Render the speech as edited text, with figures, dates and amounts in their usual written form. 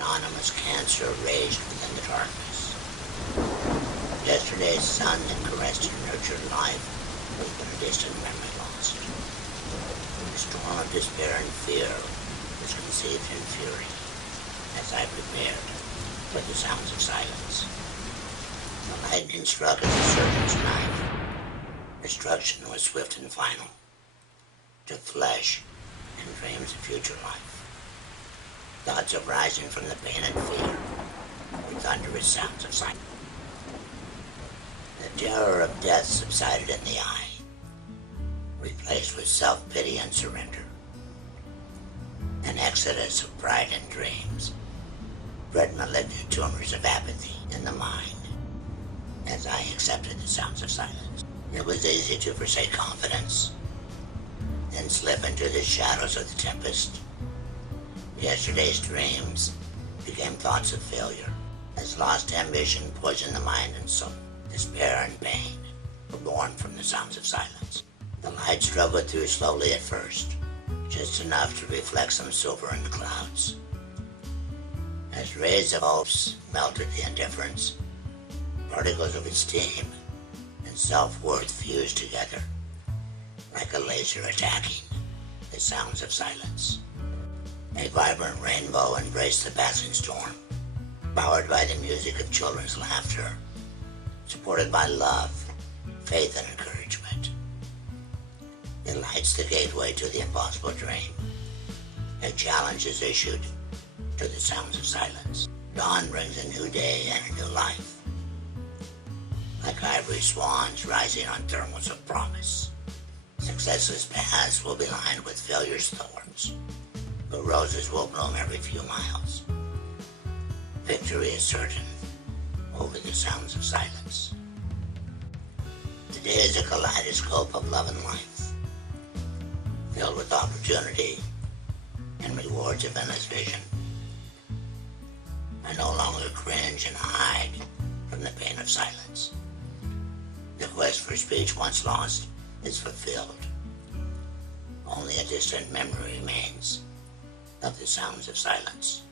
anonymous cancer raged within the darkness. Yesterday's sun that caressed and nurtured life was but a distant memory lost. A storm of despair and fear was conceived in fury as I prepared for the sounds of silence. The lightning struck as a serpent's knife. Destruction was swift and final, to flesh and dreams of future life. Thoughts of rising from the pain and fear were thunderous sounds of silence. The terror of death subsided in the eye, replaced with self-pity and surrender. An exodus of pride and dreams bred malignant tumors of apathy in the mind as I accepted the sounds of silence. It was easy to forsake confidence, then slip into the shadows of the tempest. Yesterday's dreams became thoughts of failure, as lost ambition poisoned the mind and soul. Despair and pain were born from the sounds of silence. The light struggled through slowly at first, just enough to reflect some silver in the clouds. As rays of hopes melted the indifference, particles of esteem and self-worth fused together, like a laser attacking the sounds of silence. A vibrant rainbow embraced the passing storm, powered by the music of children's laughter, supported by love, faith, and encouragement. It lights the gateway to the impossible dream. A challenge is issued to the sounds of silence. Dawn brings a new day and a new life. Like ivory swans rising on thermals of promise, successless paths will be lined with failure's thorns, but roses will bloom every few miles. Victory is certain over the sounds of silence. Today is a kaleidoscope of love and life, filled with opportunity and rewards of endless vision. I no longer cringe and hide from the pain of silence. The quest for speech once lost is fulfilled. Only a distant memory remains of the sounds of silence.